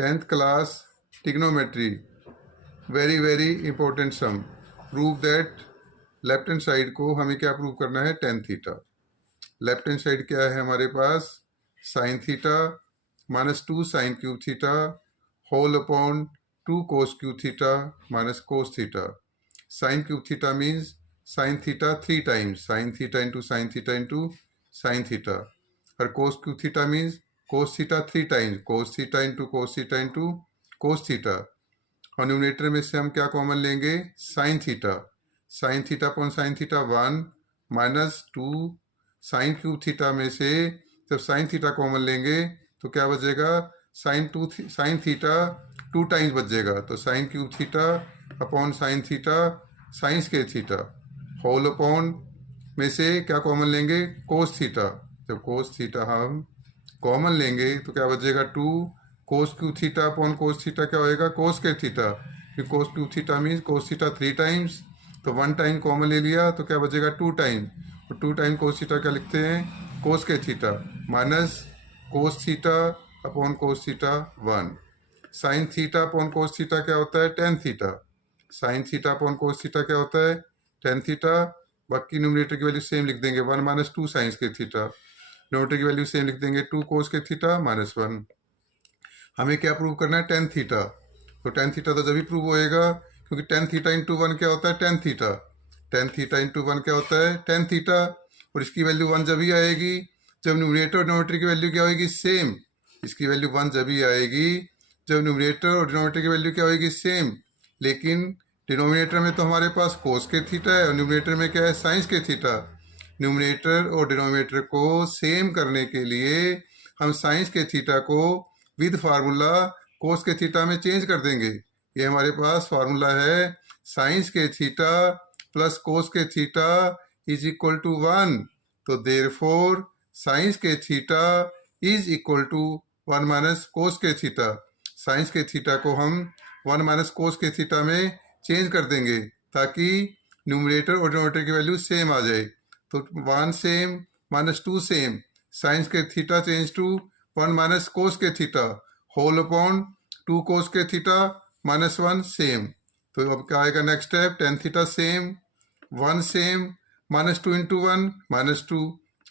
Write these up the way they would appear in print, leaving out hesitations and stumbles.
10th class trigonometry, very important sum. Prove that left hand side को हमें क्या prove करना है, tan theta. Left hand side क्या है हमारे पास, sine theta minus 2 sine cube theta whole upon 2 cos cube theta minus cos theta. Sine cube theta means sine theta 3 times, sine theta into sine theta into sine theta. और cos cube theta means cos theta 3 times, cos theta into cos theta into cos theta. और numerator में से हम क्या common लेंगे, sign theta. Sine theta upon sine theta 1 minus 2 sine cube theta में से जब साइन थीटा कॉमन लेंगे तो क्या बचेगा, साइन थीटा 2 टाइम्स बचेगा. तो sine cube theta upon sine theta sine square theta whole upon में से क्या कॉमन लेंगे, कोस थीटा. जब कोस थीटा हम कॉमन लेंगे तो क्या बचेगा 2 cos cube theta upon cos theta क्या होएगा, कोस स्क्वायर थीटा. फिर कोस cube theta means cos theta 3 times, तो 1 टाइम कॉमन ले लिया तो क्या बचेगा 2 टाइम. तो 2 टाइम कोस थीटा क्या लिखते हैं, कोस के theta minus cos theta upon cos theta 1. Sine theta upon cos theta क्या होता है, tan theta. Sine theta upon cos theta क्या होता है, टेन थीटा. बाकी न्यूमरेटर की वैल्यू सेम लिख देंगे, 1 माइनस 2 साइन के थीटा. न्यूमरेटर की वैल्यू सेम लिख देंगे, 2 कोस के थीटा माइनस 1. हमें क्या प्रूव करना है, टेन थीटा. तो टेन थीटा तो जब भी प्रूव होएगा क्योंकि टेन थीटा इंटू 1 क्या होता है, tan theta. Ten theta into 1 क्या होता है, टेन थीटा. और इसकी वैल्यू 1 जब ही आएगी जब न्यूमरेटर और डिनोमिनेटर की वैल्यू क्या होगी, सेम. इसकी वैल्यू 1 जब ही आएगी जब न्यूमरेटर और डिनोमिनेटर की वैल्यू क्या होगी, सेम. लेकिन डिनोमिनेटर में तो हमारे पास कोस के थीटा है और न्यूमरेटर में क्या है, साइंस के थीटा. न्यूमरेटर और डिनोमिनेटर को सेम करने के लिए हम साइंस के थीटा को विद फार्मूला कोस के थीटा में चेंज कर देंगे. ये हमारे पास फार्मूला है, साइंस के थीटा प्लस कोस के थीटा इज इक्वल टू 1. तो देयरफॉर साइंस के theta is equal to 1 minus cos के थीटा. साइंस के थीटा को हम 1 माइनस कोस के थीटा में चेंज कर देंगे ताकि न्यूमरेटर और डिनोमिनेटर की वैल्यू सेम आ जाए. तो 1 सेम माइनस 2 सेम, साइंस के theta change to 1 minus cos के थीटा होल अपॉन 2 कोस के थीटा माइनस 1 सेम. तो अब क्या आएगा next step, tan theta same, 1 same, minus 2 into 1 minus 2,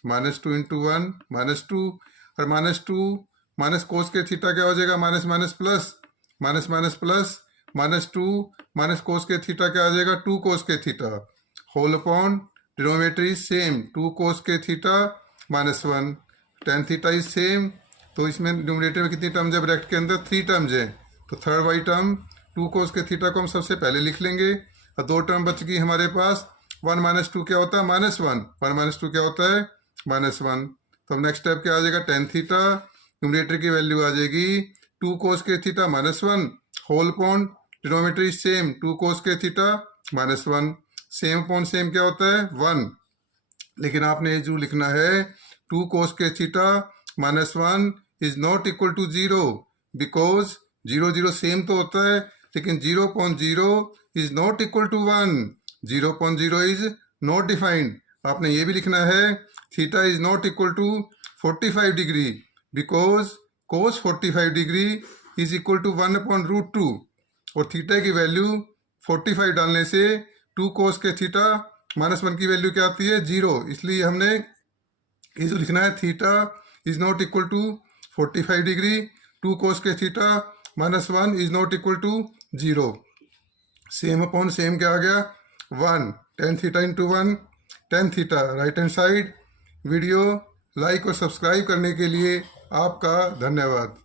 minus 2 into 1 minus 2. और माइनस 2 माइनस कोस के theta क्या हो जाएगा, minus minus plus, minus minus plus, minus 2 minus cos के थीटा क्या आ जाएगा, 2 कोस के theta whole upon denominator is same, 2 cos के theta minus 1. Tan theta is same. तो इसमें न्यूमरेटर में कितनी टर्म्स है, ब्रैकेट के अंदर 3 टर्म्स है. तो थर्ड वाई टर्म 2 कोस के थीटा को हम सबसे पहले लिख लेंगे. और 2 टर्म बच गई हमारे पास, 1 माइनस 2 क्या होता है, माइनस 1. 1 माइनस 2 क्या होता है, माइनस 1. तो अब नेक्स्ट स्टेप क्या आ जाएगा, टेन थीटा. न्यूमरेटर की वैल्यू आ जाएगी 2 कोस के theta minus 1 whole upon denominator is same, 2 cos के theta minus 1. Same upon same क्या होता है, 1. लेकिन आपने ये जो लिखना है 2 कोस के theta minus 1 is not equal to 0 because 0 0 same तो होता है लेकिन 0.0 is not equal to 1. 0.0 is not defined. आपने ये भी लिखना है theta is not equal to 45 degree because cos 45 degree is equal to 1 upon root 2. और थीटा की वैल्यू 45 डालने से 2 कोस के थीटा माइनस 1 की वैल्यू क्या आती है, 0. इसलिए हमने ये जो लिखना है theta is not equal to 45 degree, 2 cos के theta minus 1 is not equal to 0. Same upon same क्या आ गया, 1. Tan theta into 1 tan theta. Right hand side. Video like और सब्सक्राइब करने के लिए आपका धन्यवाद.